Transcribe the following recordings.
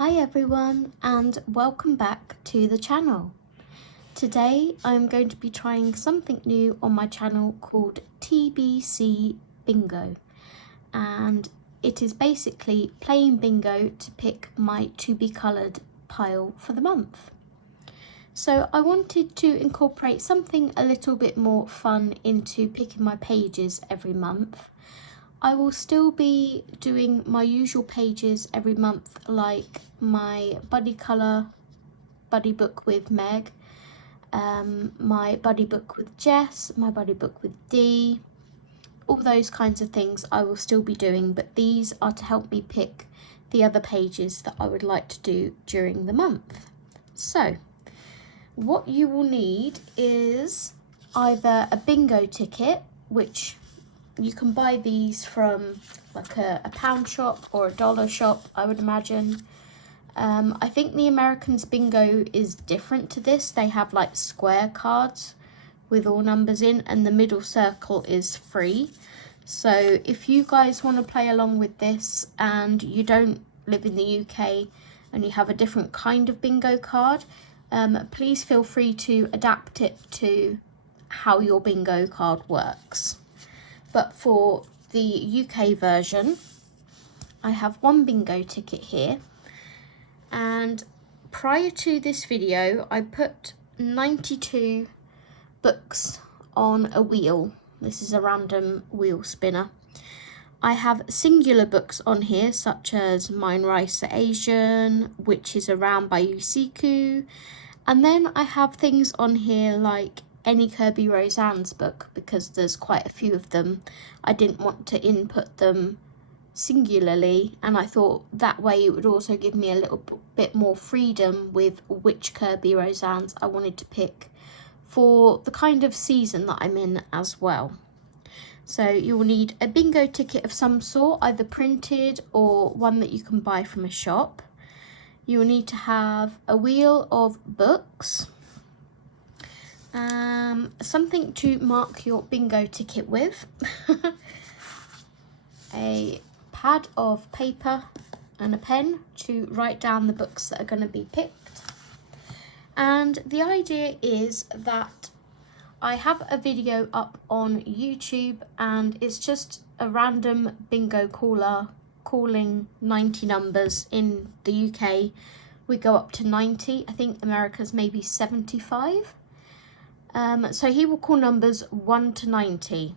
Hi everyone and welcome back to the channel. Today I'm going to be trying something new on my channel called TBC Bingo, and it is basically playing bingo to pick my to be coloured pile for the month. So I wanted to incorporate something a little bit more fun into picking my pages every month. I will still be doing my usual pages every month, like my buddy colour buddy book with Meg, my buddy book with Jess, my buddy book with Dee, all those kinds of things I will still be doing, but these are to help me pick the other pages that I would like to do during the month. So what you will need is either a bingo ticket, which you can buy these from like a pound shop or a dollar shop, I would imagine. I think the Americans bingo is different to this. They have like square cards with all numbers in, and the middle circle is free. So if you guys want to play along with this and you don't live in the UK and you have a different kind of bingo card, please feel free to adapt it to how your bingo card works. But for the UK version, I have one bingo ticket here, and prior to this video I put 92 books on a wheel. This is a random wheel spinner. I have singular books on here such as Mine Rice Asian, Witches Around by Yusiku, and then I have things on here like any Kirby Roseanne's book, because there's quite a few of them. I didn't want to input them singularly, and I thought that way it would also give me a little bit more freedom with which Kirby Roseannes I wanted to pick for the kind of season that I'm in as well. So you will need a bingo ticket of some sort, either printed or one that you can buy from a shop. You will need to have a wheel of books, something to mark your bingo ticket with, a pad of paper and a pen to write down the books that are going to be picked. And the idea is that I have a video up on YouTube, and it's just a random bingo caller calling 90 numbers. In the UK we go up to 90, I think America's maybe 75. So he will call numbers 1 to 90.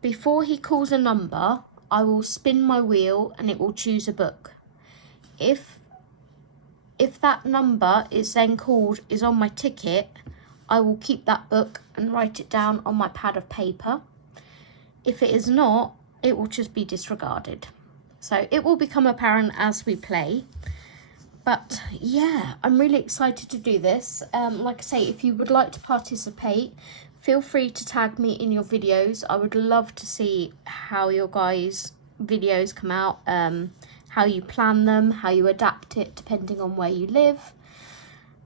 Before he calls a number, I will spin my wheel and it will choose a book. If that number is then called is on my ticket, I will keep that book and write it down on my pad of paper. If it is not, it will just be disregarded. So it will become apparent as we play. But yeah, I'm really excited to do this. Like I say, if you would like to participate, feel free to tag me in your videos. I would love to see how your guys' videos come out, how you plan them, how you adapt it depending on where you live.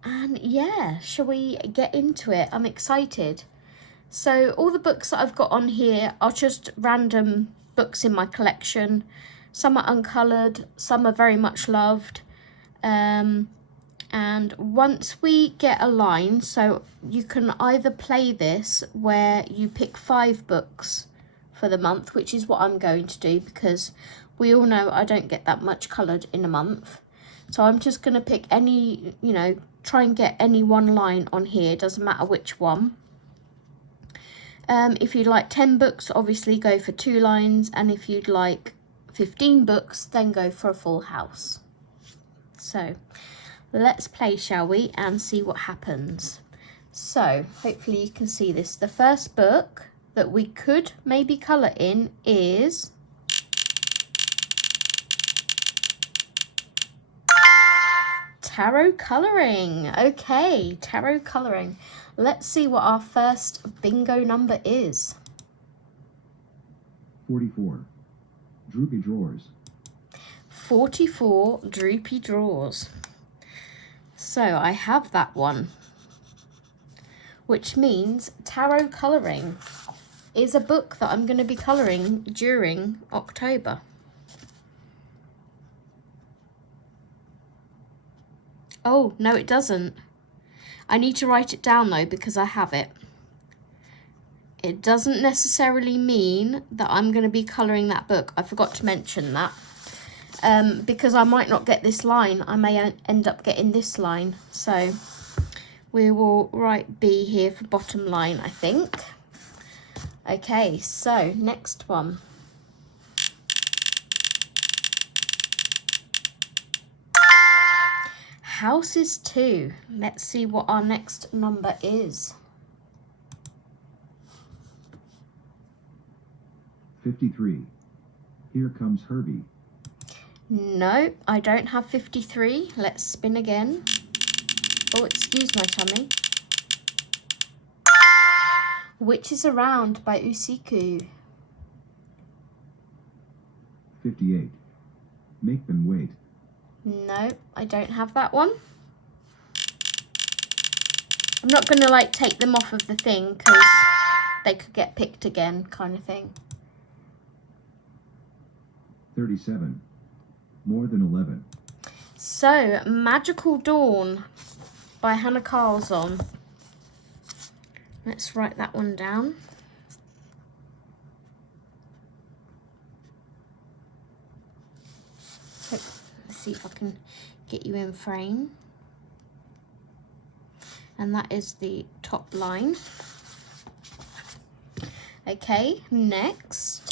And yeah, shall we get into it? I'm excited. So all the books that I've got on here are just random books in my collection. Some are uncoloured, some are very much loved. And once we get a line, so you can either play this where you pick 5 books for the month, which is what I'm going to do because we all know I don't get that much coloured in a month. So I'm just going to pick any, try and get any one line on here, doesn't matter which one. If you'd like 10 books, obviously go for 2 lines, and if you'd like 15 books, then go for a full house. So let's play, shall we, and see what happens. So hopefully you can see this. The first book that we could maybe colour in is tarot colouring. Okay, tarot colouring. Let's see what our first bingo number is. 44. Droopy drawers. 44 droopy drawers. So I have that one, which means tarot colouring is a book that I'm going to be colouring during October. Oh, no, it doesn't. I need to write it down though because I have it. It doesn't necessarily mean that I'm going to be colouring that book. I forgot to mention that. Because I might not get this line. I may end up getting this line. So we will write B here for bottom line, I think. Okay, so next one. Houses 2. Let's see what our next number is. 53. Here comes Herbie. No, I don't have 53. Let's spin again. Oh, excuse my tummy. Witches Around by Usiku. 58. Make them wait. No, I don't have that one. I'm not going to like take them off of the thing because they could get picked again kind of thing. 37. More than 11. So, Magical Dawn by Hannah Carlson. Let's write that one down. So, let's see if I can get you in frame. And that is the top line. Okay, next.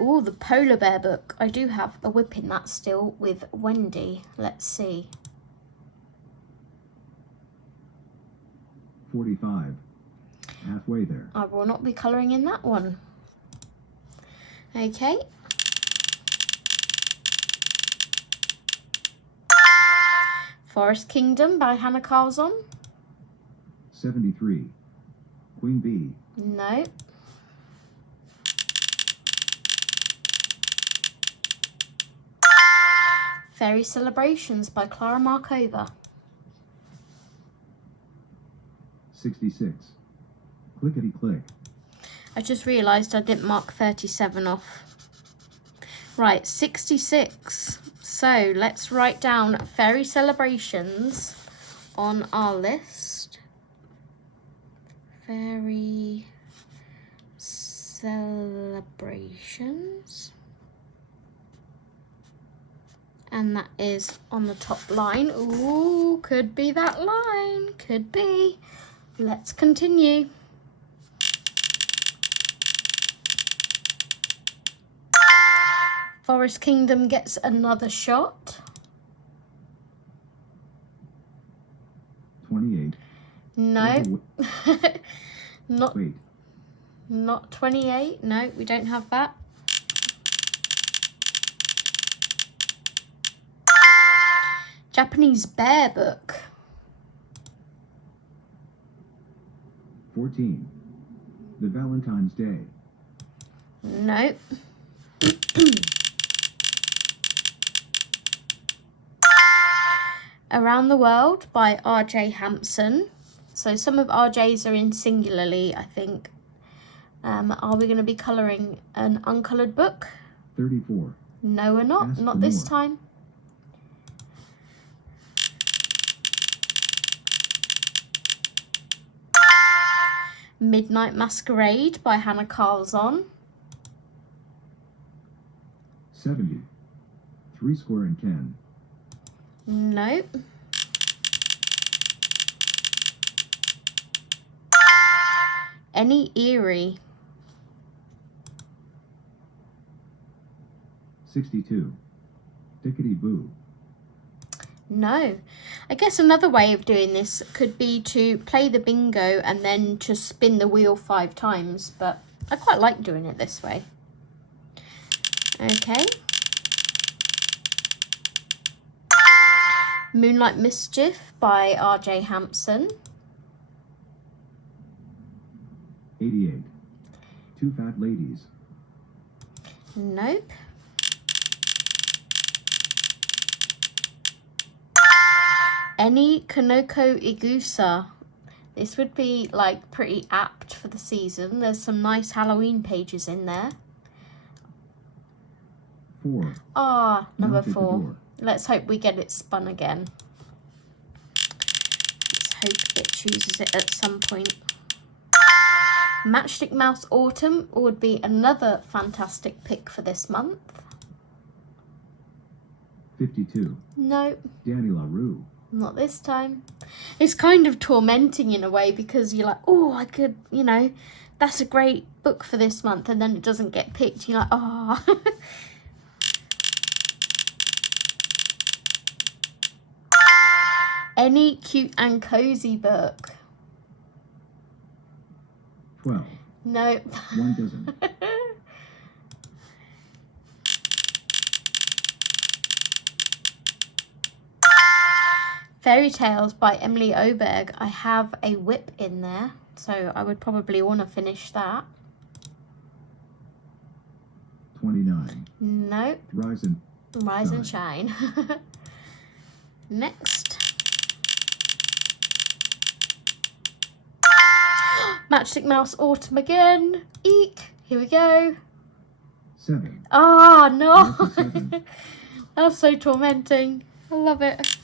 Oh, the Polar Bear book. I do have a whip in that still with Wendy. Let's see. 45. Halfway there. I will not be colouring in that one. Okay. Forest Kingdom by Hannah Carlson. 73. Queen Bee. No. Fairy Celebrations by Clara Markova. 66. Clickety click. I just realised I didn't mark 37 off. Right, 66. So let's write down Fairy Celebrations on our list. Fairy Celebrations. And that is on the top line. Ooh, could be that line. Could be. Let's continue. Forest Kingdom gets another shot. 28. No. Wait. Not 28. No, we don't have that. Japanese Bear book. 14. The Valentine's Day. No. Around the World by R.J. Hampson. So some of RJ's are in singularly, I think. Are we going to be colouring an uncoloured book? 34. No, we're not. Ask Not for this more. time. Midnight Masquerade by Hannah Carlson. 70. 3 square and 10. No. Any Eerie. 62. Tickety boo. No. I guess another way of doing this could be to play the bingo and then to spin the wheel 5 times, but I quite like doing it this way. Okay. Moonlight Mischief by R.J. Hampson. 88. 2 fat ladies. Nope. Any Kanoko Igusa. This would be like pretty apt for the season. There's some nice Halloween pages in there. 4. Ah, number Knock at the 4. door. Let's hope we get it spun again. Let's hope it chooses it at some point. Matchstick Mouse Autumn would be another fantastic pick for this month. 52. No, Danny LaRue. not this time. It's kind of tormenting in a way because you're like, oh, I could, you know, that's a great book for this month, and then it doesn't get picked. You're like, oh. Any cute and cozy book. 12. Nope. 1 dozen. Fairy Tales by Emily Oberg. I have a whip in there, so I would probably want to finish that. 29. Nope. Rise and Shine. Next. Matchstick Mouse Autumn again. Eek. Here we go. 7. Oh, no. Lucky 7. That's so tormenting. I love it.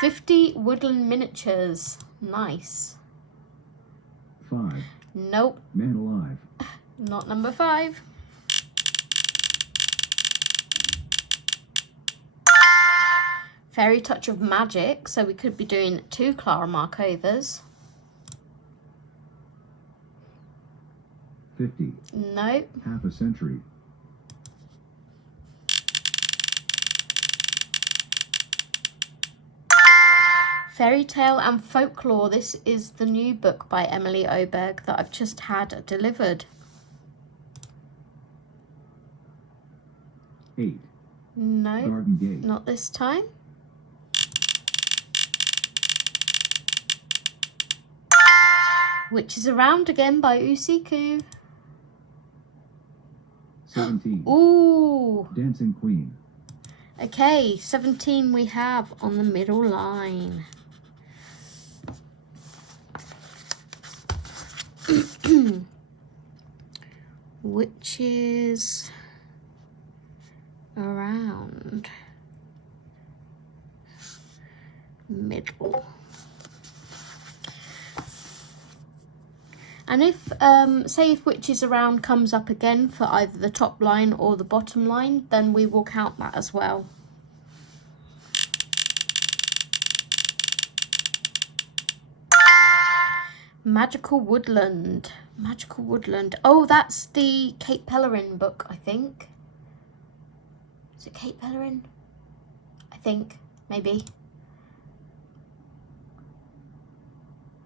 50 Woodland Miniatures. Nice. 5. Nope. Man Alive. Not number 5. Fairy Touch of Magic. So we could be doing 2 Clara Markovers. 50. Nope. Half a Century. Fairy Tale and Folklore. This is the new book by Emily Oberg that I've just had delivered. 8. No, Garden Gate. not this time. Which is Around Again by Usiku. 17. Ooh. Dancing Queen. Okay, 17 we have on the middle line. Which is around middle. And if, say if Which is Around comes up again for either the top line or the bottom line, then we will count that as well. Magical Woodland. Magical Woodland. Oh, that's the Kate Pellerin book, I think. Is it Kate Pellerin? I think, maybe.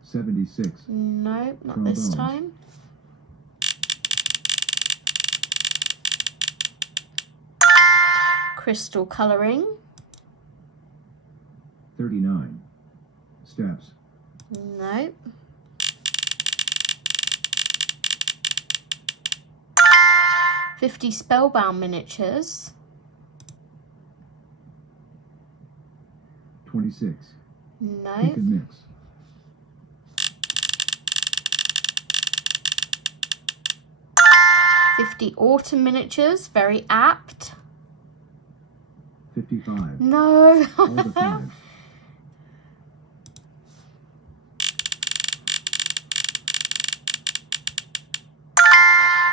76. No, not this Trombones. time. Crystal colouring. 39. Steps. No. "50 Spellbound Miniatures." 26. No. Pick and mix. 50 Autumn Miniatures. Very apt. 55. No. All the fives.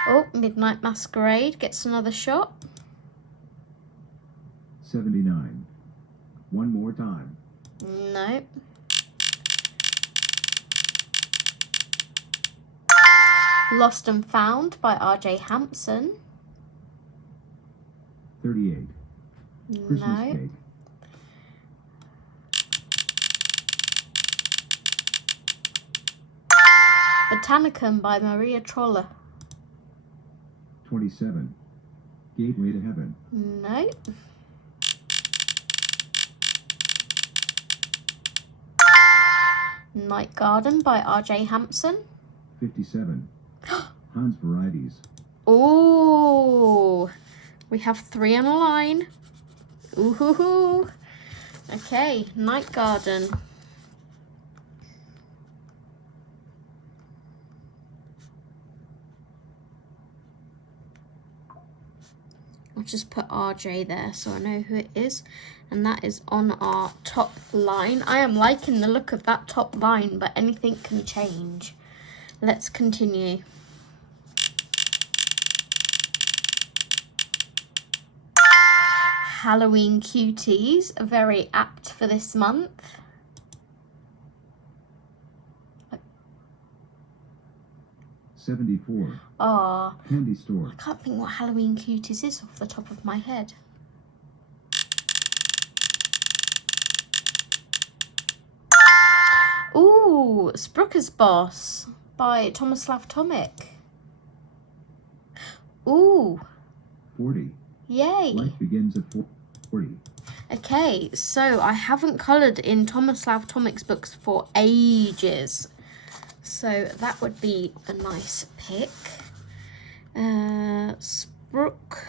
Oh, Midnight Masquerade gets another shot. 79. One more time. No. Lost and Found by R.J. Hampson. 38. Christmas No. Cake. Botanicum by Maria Troller. 27. Gateway to Heaven. No. Night Garden by R.J. Hampson. 57. Hans Varieties. Oh, we have 3 on a line. Ooh hoo hoo. Okay, Night Garden. I'll just put RJ there so I know who it is. And that is on our top line. I am liking the look of that top line, but anything can change. Let's continue. Halloween cuties are very apt for this month. 74. Ah, Candy store. I can't think what Halloween cuties is off the top of my head. Ooh, Sprooker's Boss by Tomislav Tomic. Ooh. 40. Yay. Life begins at 40. Okay, so I haven't coloured in Tomislav Tomic's books for ages. So that would be a nice pick. Sprook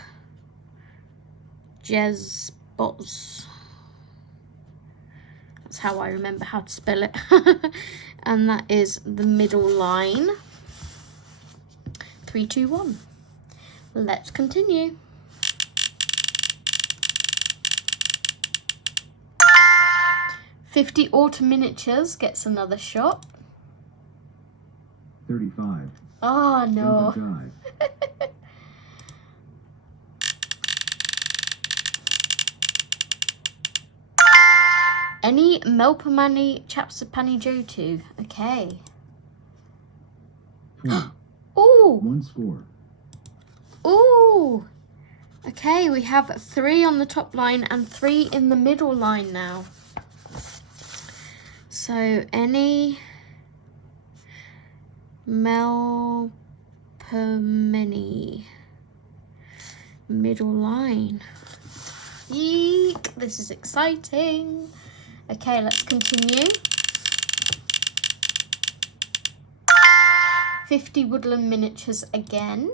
Jezbos. That's how I remember how to spell it. And that is the middle line. 3, 2, 1. Let's continue. $50 Autumn Miniatures gets another shot. 35. Oh no. Jive. Any Melpomani Chapsapani Jotu. Okay. 20. Ooh. 1 score. Ooh. Okay, we have 3 on the top line and 3 in the middle line now. So any Melpomani middle line. Yeek, this is exciting. Okay, let's continue. 50 Woodland Miniatures again.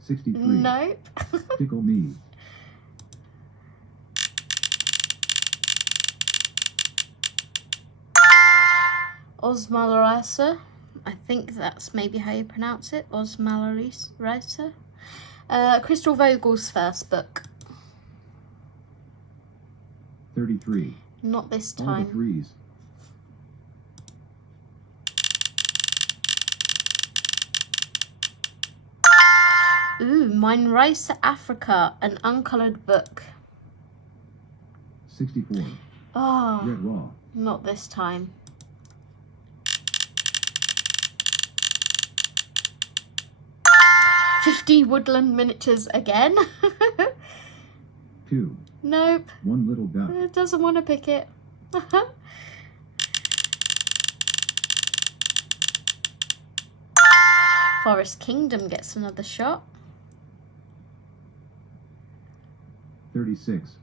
63. Nope. Tickle me. Osmalarasa. I think that's maybe how you pronounce it. Osmalarasa. Crystal Vogel's first book. 33. Not this All the time. 3s. Ooh, Mine Rice Africa, an uncoloured book. 64. Oh, Red raw. not this time. $50 Woodland Miniatures again. 2. Nope, 1 little duck. it doesn't want to pick it. Forest Kingdom gets another shot. 36.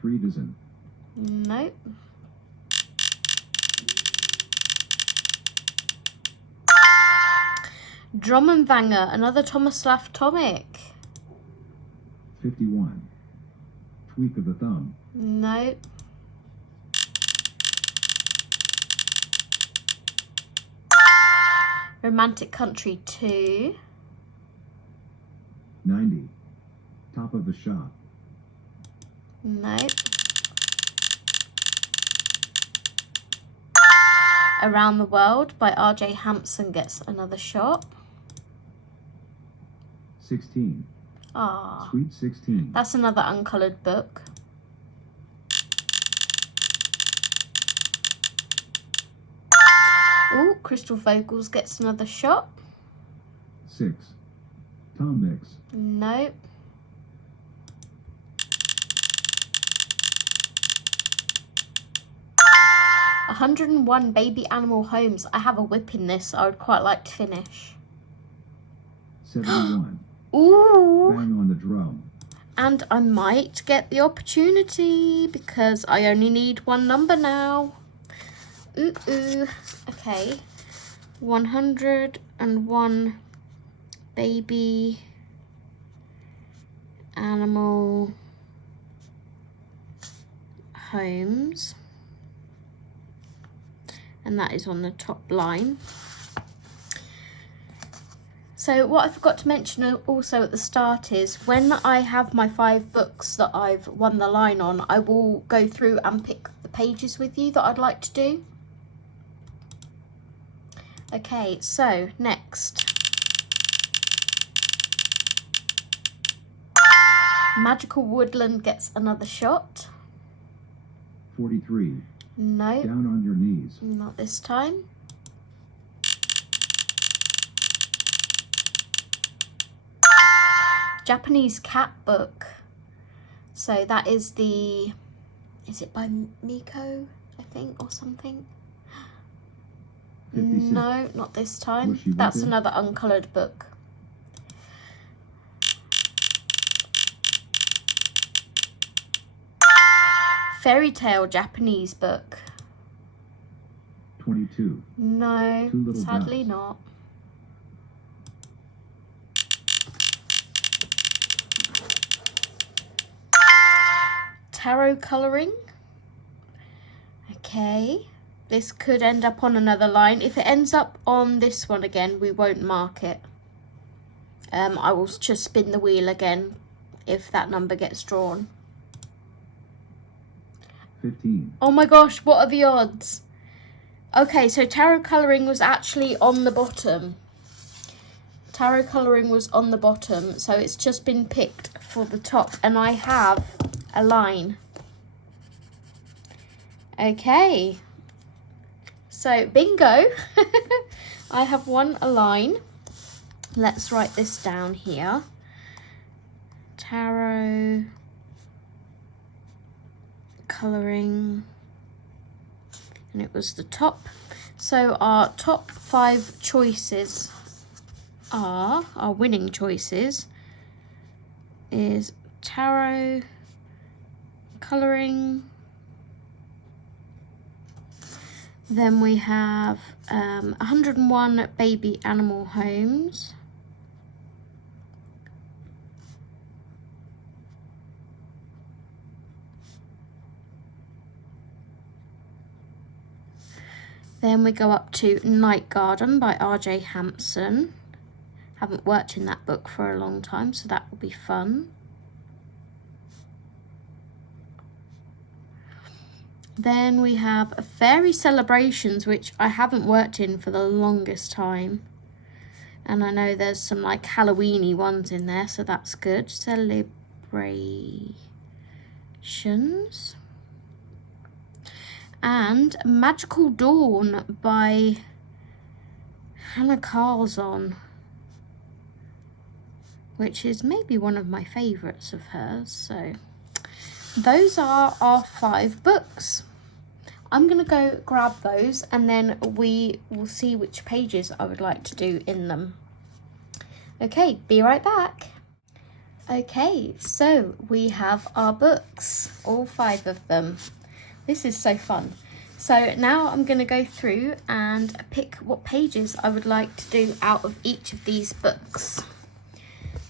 3 dozen. Nope. Drummenvanger, another Tomislav Tomic. 51. Tweak of the thumb. Nope. Romantic Country 2. 90. Top of the shop. Nope. Around the World by R.J. Hampson gets another shot. 16. Ah, Sweet 16. that's another uncoloured book. Oh, Crystal Vocals gets another shot. 6. Tom Mix. Nope. $101 Baby Animal Homes. I have a whip in this. I would quite like to finish. 71. Ooh. Bang on the drum. And I might get the opportunity because I only need 1 number now. Ooh, ooh. Okay. 101 Baby Animal Homes. And that is on the top line. So what I forgot to mention also at the start is when I have my 5 books that I've won the line on, I will go through and pick the pages with you that I'd like to do. Okay, so next. Magical Woodland gets another shot. 43. No. Down on your knees. Not this time. Japanese cat book. So that is the, is it by Miko, I think, or something? 56. No, not this time. Was she That's wanted? another uncoloured book. Fairy tale Japanese book. 22. No, Two little sadly dots. not. Tarot colouring. Okay, this could end up on another line. If it ends up on this one again, we won't mark it. I will just spin the wheel again if that number gets drawn. 15. Oh my gosh, what are the odds? Okay, so tarot colouring was actually on the bottom. Tarot colouring was on the bottom, so it's just been picked for the top, and I have a line. Okay, so bingo. I have won a line. Let's write this down here. Tarot colouring, and it was the top. So our top 5 choices are, our winning choices is tarot colouring, then we have 101 baby animal homes, then we go up to Night Garden by R.J. Hampson. Haven't worked in that book for a long time, so that will be fun. Then we have Fairy Celebrations, which I haven't worked in for the longest time. And I know there's some like Halloween-y ones in there, so that's good. Celebrations. And Magical Dawn by Hannah Carlson, which is maybe one of my favourites of hers. So those are our 5 books. I'm going to go grab those and then we will see which pages I would like to do in them. Okay, be right back. Okay, so we have our books, all 5 of them. This is so fun. So now I'm going to go through and pick what pages I would like to do out of each of these books.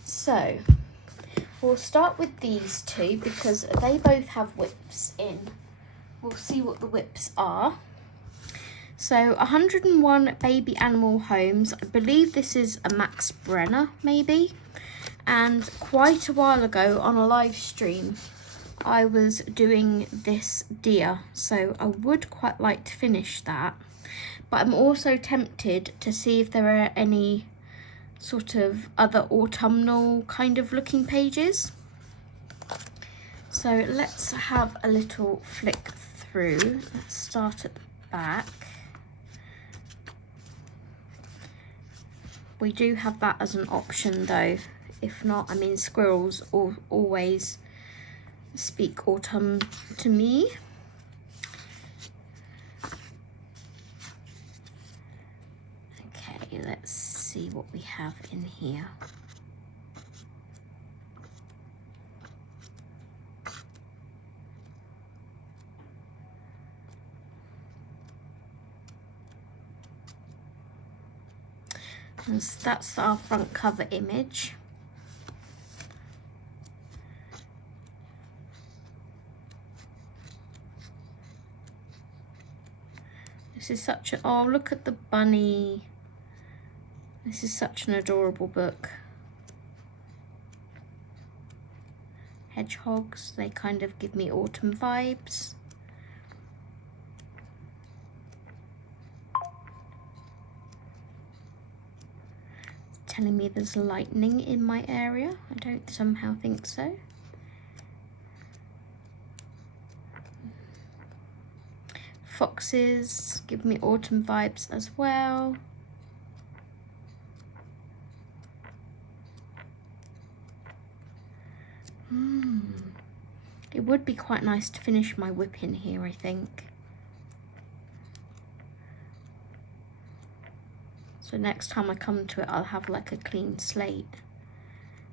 So we'll start with these 2 because they both have whips in. We'll see what the whips are. So 101 baby animal homes. I believe this is a Max Brenner maybe. And quite a while ago on a live stream, I was doing this deer. So I would quite like to finish that. But I'm also tempted to see if there are any sort of other autumnal kind of looking pages. So let's have a little flick through. Let's start at the back. We do have that as an option though. If not, I mean, squirrels always speak autumn to me. Okay, let's see what we have in here. And that's our front cover image. This is such a, oh, look at the bunny. This is such an adorable book. Hedgehogs, they kind of give me autumn vibes. It's telling me there's lightning in my area. I don't somehow think so. Foxes give me autumn vibes as well. It would be quite nice to finish my whip in here, I think. So next time I come to it, I'll have like a clean slate.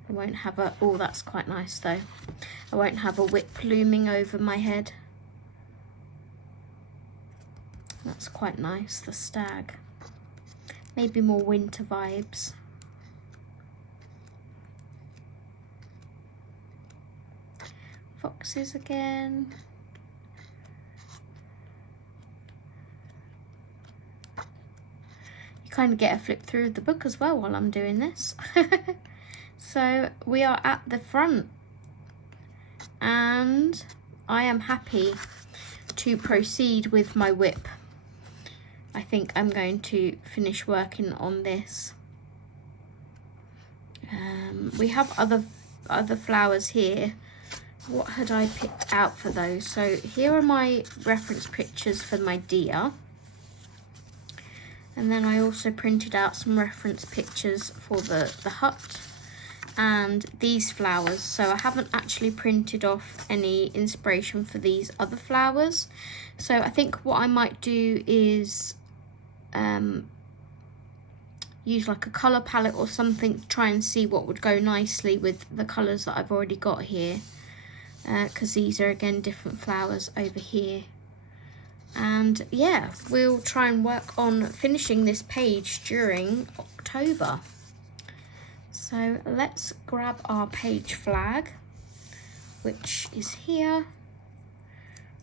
I won't have a, oh, that's quite nice though. I won't have a whip looming over my head. That's quite nice, the stag. Maybe more winter vibes. Foxes again. You kind of get a flip through the book as well while I'm doing this. So we are at the front and I am happy to proceed with my whip. I think I'm going to finish working on this. We have other flowers here. What had I picked out for those? So here are my reference pictures for my deer. And then I also printed out some reference pictures for the hut and these flowers. So I haven't actually printed off any inspiration for these other flowers. So I think what I might do is use like a colour palette or something to try and see what would go nicely with the colours that I've already got here. Because these are again different flowers over here. And yeah, we'll try and work on finishing this page during October. So let's grab our page flag, which is here.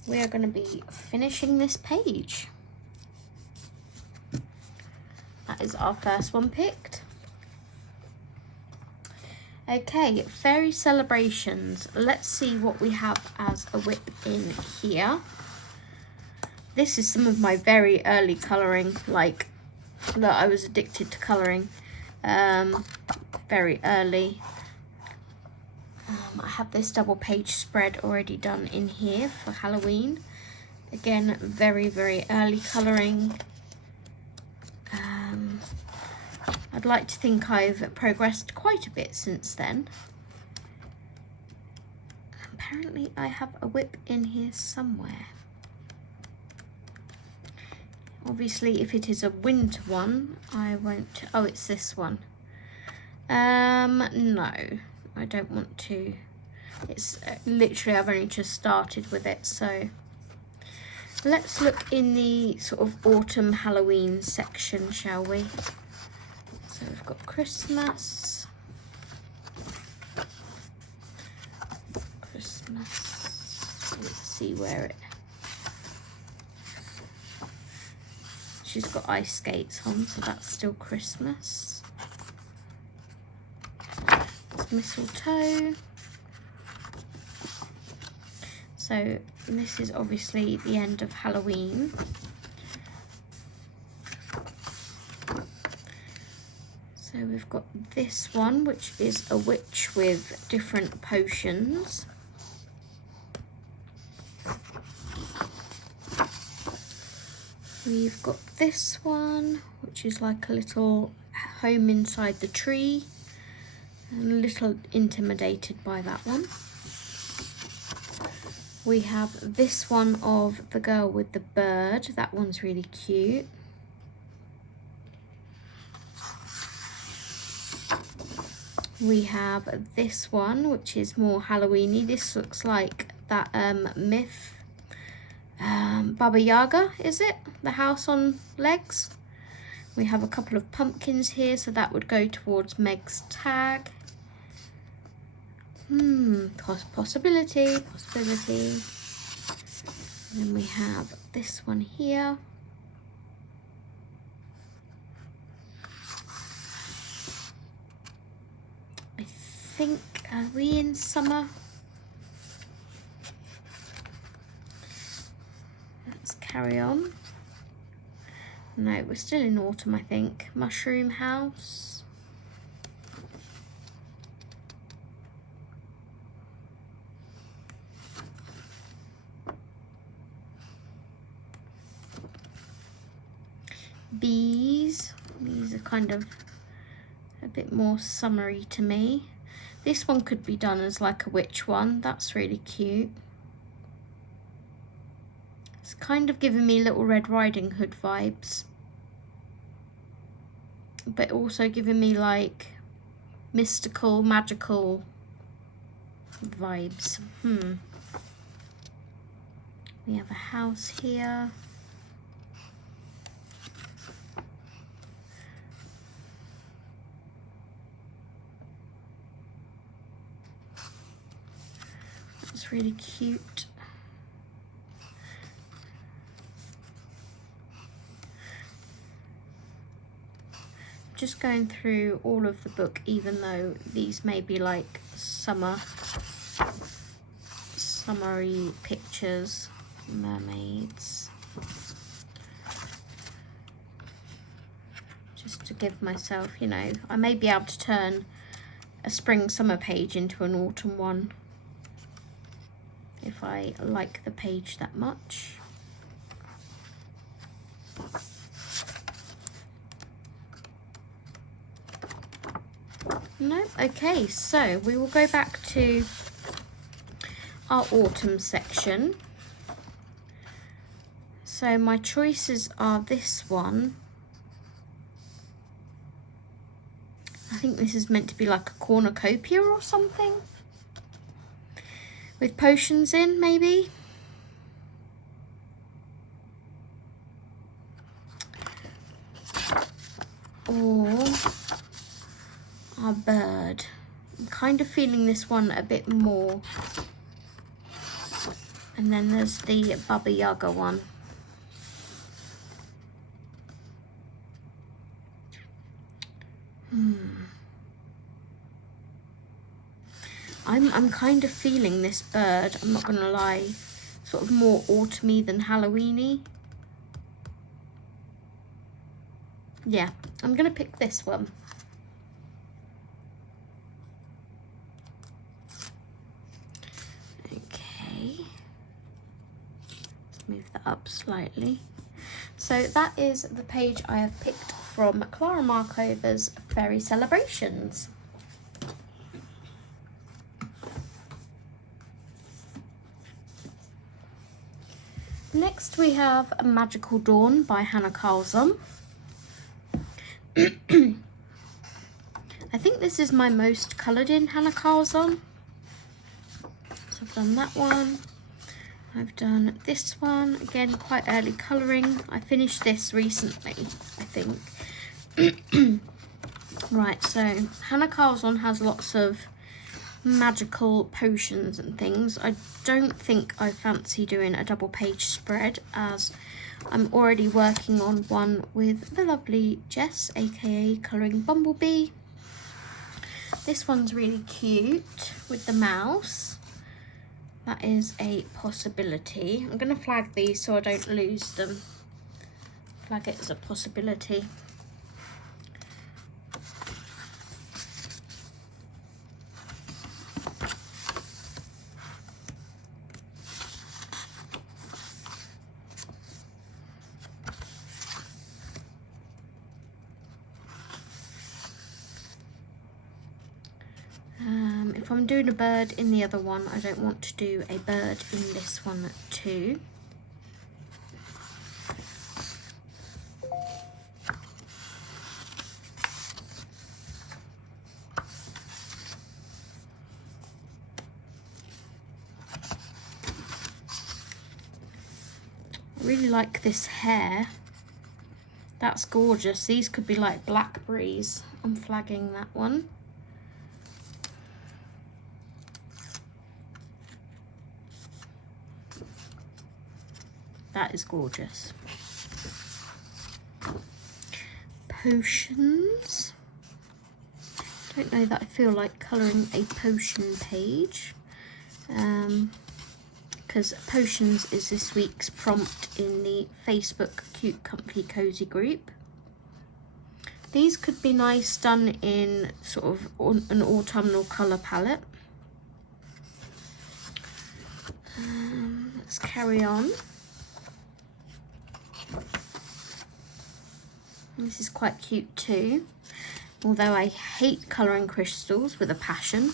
We are going to be finishing this page. That is our first one picked. Okay, fairy celebrations. Let's see what we have as a whip in here. This is some of my very early colouring, like that I was addicted to colouring very early. I have this double page spread already done in here for Halloween. Again, very, very early colouring. I'd like to think I've progressed quite a bit since then. Apparently I have a whip in here somewhere. Obviously if it is a winter one, I won't, oh it's this one. No, I don't want to. It's literally, I've only just started with it, so. Let's look in the sort of autumn Halloween section, shall we? So we've got Christmas. Let's see where it... She's got ice skates on, so that's still Christmas. It's mistletoe. So this is obviously the end of Halloween. So we've got this one, which is a witch with different potions. We've got this one, which is like a little home inside the tree. I'm a little intimidated by that one. We have this one of the girl with the bird. That one's really cute. We have this one, which is more Halloweeny. This looks like that myth. Baba Yaga, is it? The house on legs. We have a couple of pumpkins here, so that would go towards Meg's tag. Possibility. And then we have this one here. think, are we in summer? Let's carry on. No, we're still in autumn, I think. Mushroom house. Bees. These are kind of a bit more summery to me. This one could be done as like a witch one. That's really cute. It's kind of giving me Little Red Riding Hood vibes, but also giving me like mystical, magical vibes. We have a house here. That's really cute. Just going through all of the book, even though these may be like summery pictures. Mermaids. Just to give myself, you know, I may be able to turn a spring summer page into an autumn one if I like the page that much. No, okay, so we will go back to our autumn section. So my choices are this one. I think this is meant to be like a cornucopia or something, with potions in, maybe. Or our bird. I'm kind of feeling this one a bit more. And then there's the Baba Yaga one. I'm kind of feeling this bird, I'm not gonna lie, sort of more autumny than Halloweeny. Yeah, I'm gonna pick this one. Okay, let's move that up slightly. So that is the page I have picked from Clara Markover's Fairy Celebrations. Next we have Magical Dawn by Hannah Carlson. I think this is my most coloured in Hannah Carlson. So I've done that one. I've done this one, again quite early colouring. I finished this recently, I think. Right, so Hannah Carlson has lots of magical potions and things. I don't think I fancy doing a double page spread, as I'm already working on one with the lovely Jess, aka Colouring Bumblebee. This one's really cute with the mouse. That is a possibility. I'm going to flag these so I don't lose them. Flag it as a possibility. If I'm doing a bird in the other one, I don't want to do a bird in this one too. I really like this hair. That's gorgeous. These could be like blackberries. I'm flagging that one. That is gorgeous. Potions. Don't know that I feel like colouring a potion page, because potions is this week's prompt in the Facebook Cute Comfy Cozy group. These could be nice done in sort of an autumnal colour palette. Let's carry on. This is quite cute too, although I hate colouring crystals with a passion.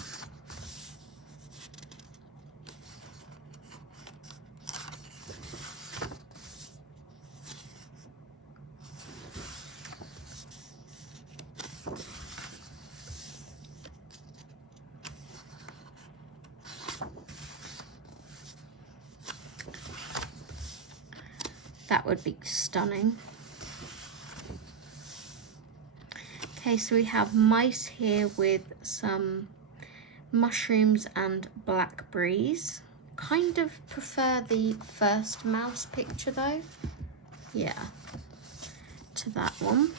That would be stunning. Okay, so we have mice here with some mushrooms and blackberries. Kind of prefer the first mouse picture though. Yeah, to that one.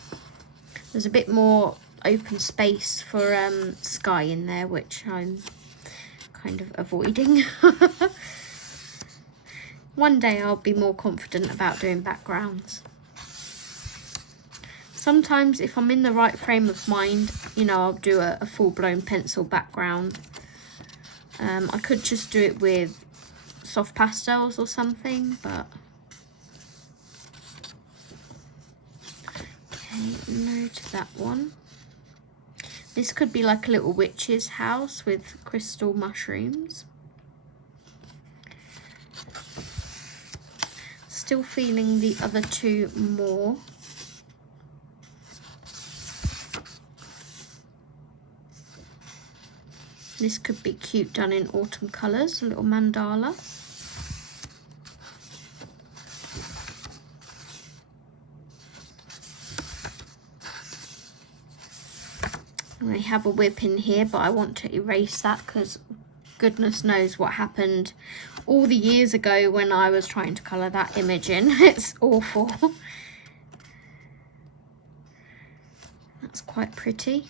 There's a bit more open space for sky in there, which I'm kind of avoiding. One day I'll be more confident about doing backgrounds. Sometimes if I'm in the right frame of mind, you know, I'll do a full-blown pencil background. I could just do it with soft pastels or something, but... Okay, no to that one. This could be like a little witch's house with crystal mushrooms. Still feeling the other two more. This could be cute done in autumn colours, a little mandala. I have a whip in here, but I want to erase that because goodness knows what happened all the years ago when I was trying to colour that image in. It's awful. That's quite pretty.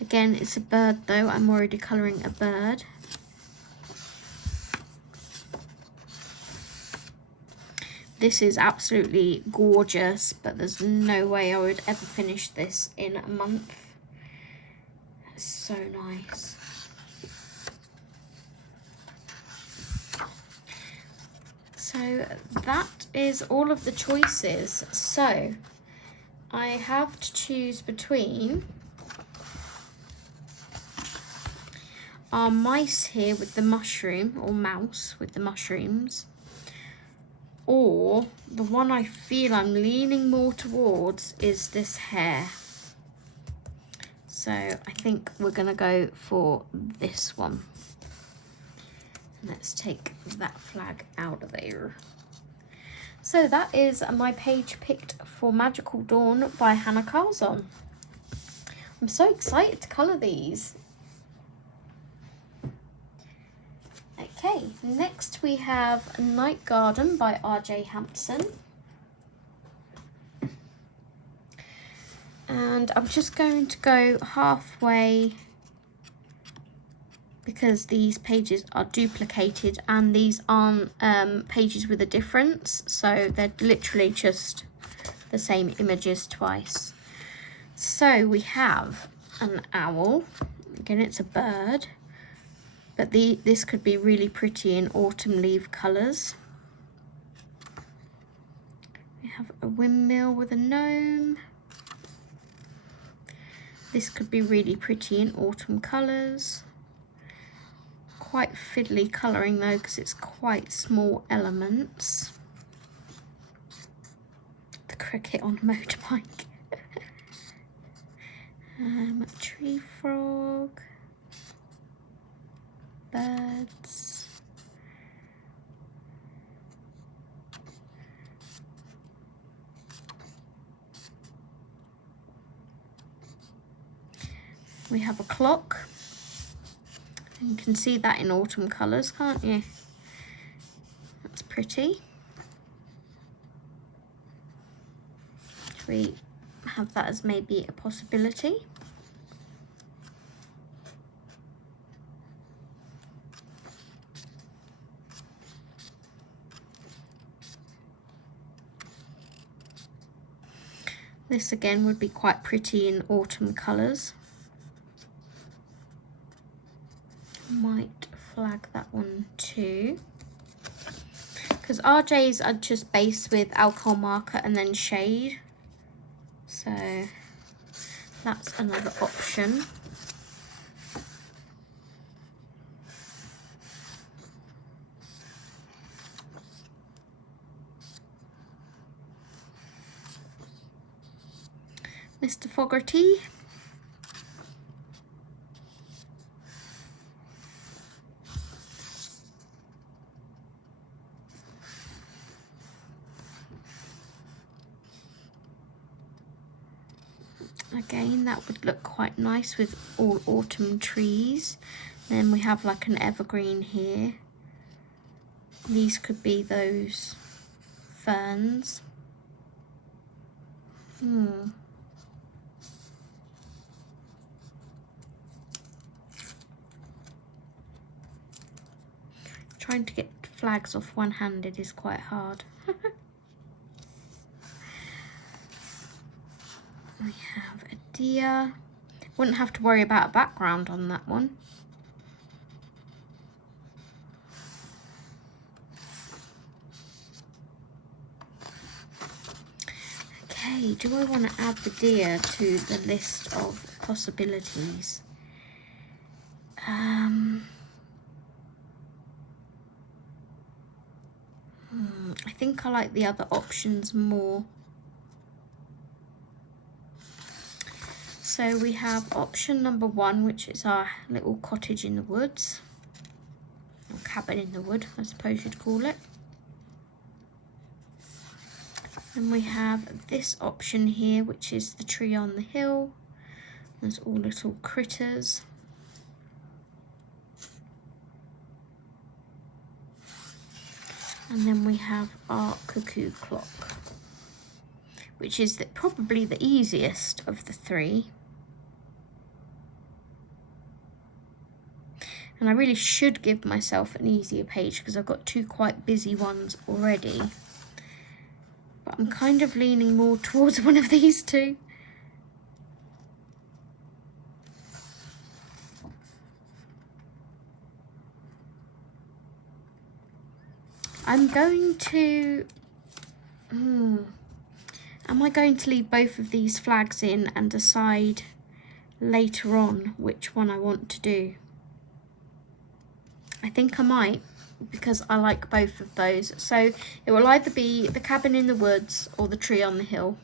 Again, it's a bird though. I'm already colouring a bird. This is absolutely gorgeous, but there's no way I would ever finish this in a month. It's so nice. So that is all of the choices. So I have to choose between our mice here with the mushroom, or mouse with the mushrooms, or the one I feel I'm leaning more towards is this hare. So I think we're gonna go for this one. Let's take that flag out of there. So that is my page picked for Magical Dawn by Hannah Carlson. I'm so excited to colour these. Okay, next we have Night Garden by RJ Hampson. And I'm just going to go halfway because these pages are duplicated and these aren't pages with a difference, so they're literally just the same images twice. So we have an owl. Again, it's a bird. But this could be really pretty in autumn leaf colours. We have a windmill with a gnome. This could be really pretty in autumn colours. Quite fiddly colouring though, because it's quite small elements. The cricket on a motorbike. A tree frog. Birds. We have a clock. You can see that in autumn colours, can't you? That's pretty. Should we have that as maybe a possibility? This again would be quite pretty in autumn colours. Might flag that one too. Because RJs are just based with alcohol marker and then shade. So that's another option. Mr. Fogarty. Again, that would look quite nice with all autumn trees. Then we have like an evergreen here. These could be those ferns. Trying to get flags off one-handed is quite hard. We have a deer. Wouldn't have to worry about a background on that one. Okay, do I want to add the deer to the list of possibilities? I think I like the other options more. So we have option number 1, which is our little cottage in the woods, or cabin in the wood, I suppose you'd call it. Then we have this option here, which is the tree on the hill. There's all little critters. And then we have our cuckoo clock, which is probably the easiest of the 3. And I really should give myself an easier page because I've got 2 quite busy ones already. But I'm kind of leaning more towards one of these 2. I'm going to... Am I going to leave both of these flags in and decide later on which one I want to do? I think I might, because I like both of those. So it will either be the cabin in the woods or the tree on the hill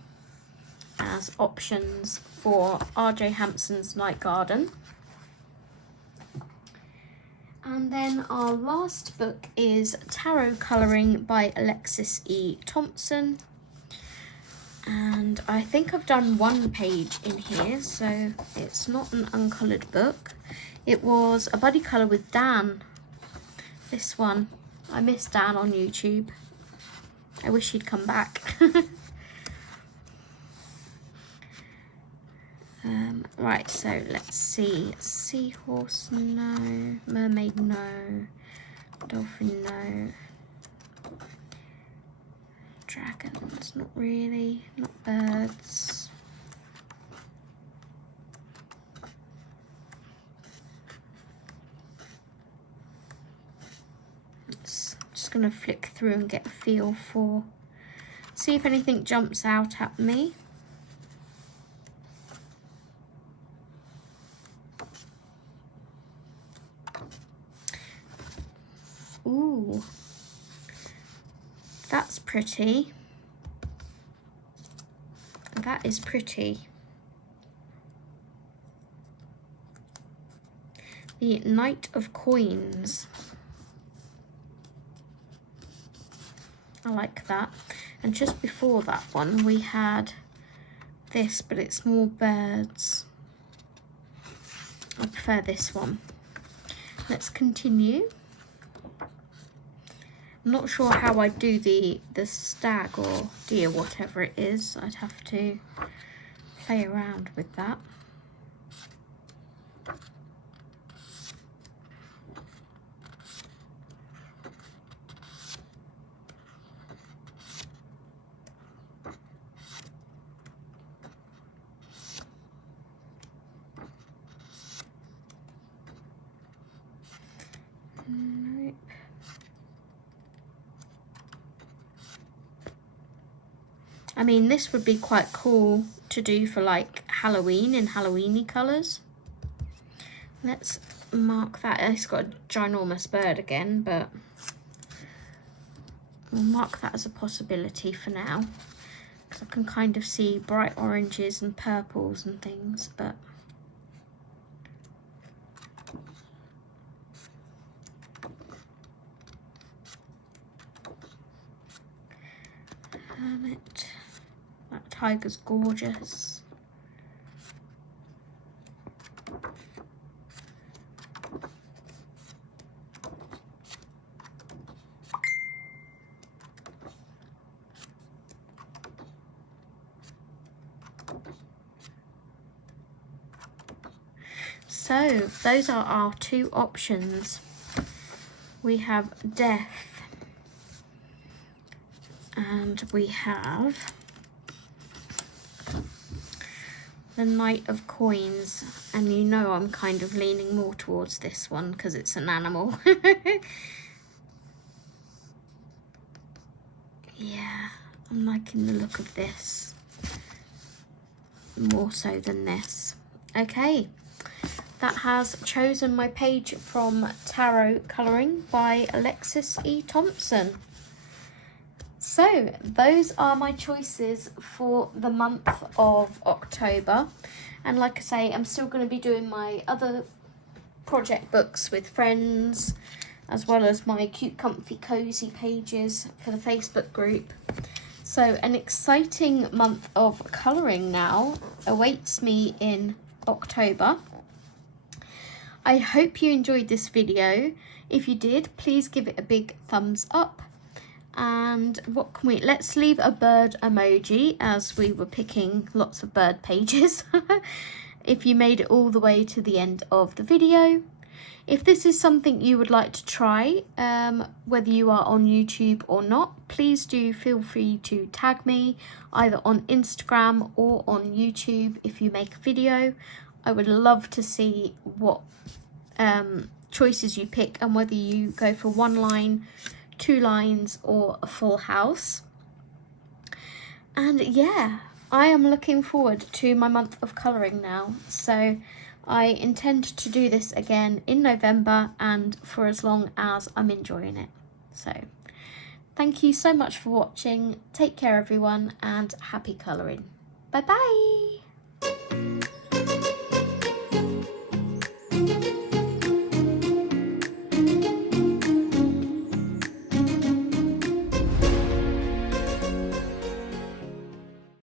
as options for RJ Hampson's Night Garden. And then our last book is Tarot Colouring by Alexis E. Thompson. And I think I've done 1 page in here, so it's not an uncoloured book. It was a buddy colour with Dan. This one. I miss Dan on YouTube. I wish he'd come back. Right, so let's see. Seahorse, no. Mermaid, no. Dolphin, no. Dragons, not really. Not birds. Just going to flick through and get a feel for, see if anything jumps out at me. Ooh, that's pretty. That is pretty. The Knight of Coins. I like that. And just before that one we had this, but it's more birds. I prefer this one. Let's continue. I'm not sure how I do the stag or deer, whatever it is. I'd have to play around with that. Nope. I mean, this would be quite cool to do for like Halloween in Halloweeny colours. Let's mark that. It's got a ginormous bird again, but we'll mark that as a possibility for now, because I can kind of see bright oranges and purples and things, but hermit. That tiger's gorgeous. So those are our two options. We have death and we have the Knight of Coins, and you know I'm kind of leaning more towards this one because it's an animal. Yeah, I'm liking the look of this more so than this. Okay, that has chosen my page from Tarot Colouring by Alexis E. Thompson. So those are my choices for the month of October, and like I say, I'm still going to be doing my other project books with friends, as well as my cute comfy cozy pages for the Facebook group. So an exciting month of colouring now awaits me in October. I hope you enjoyed this video. If you did, please give it a big thumbs up. And what can we, let's leave a bird emoji, as we were picking lots of bird pages. If you made it all the way to the end of the video. If this is something you would like to try, whether you are on YouTube or not, please do feel free to tag me either on Instagram or on YouTube if you make a video. I would love to see what choices you pick and whether you go for one line, 2 lines or a full house. And yeah, I am looking forward to my month of colouring now, so I intend to do this again in November and for as long as I'm enjoying it. So thank you so much for watching. Take care everyone, and happy colouring. Bye bye.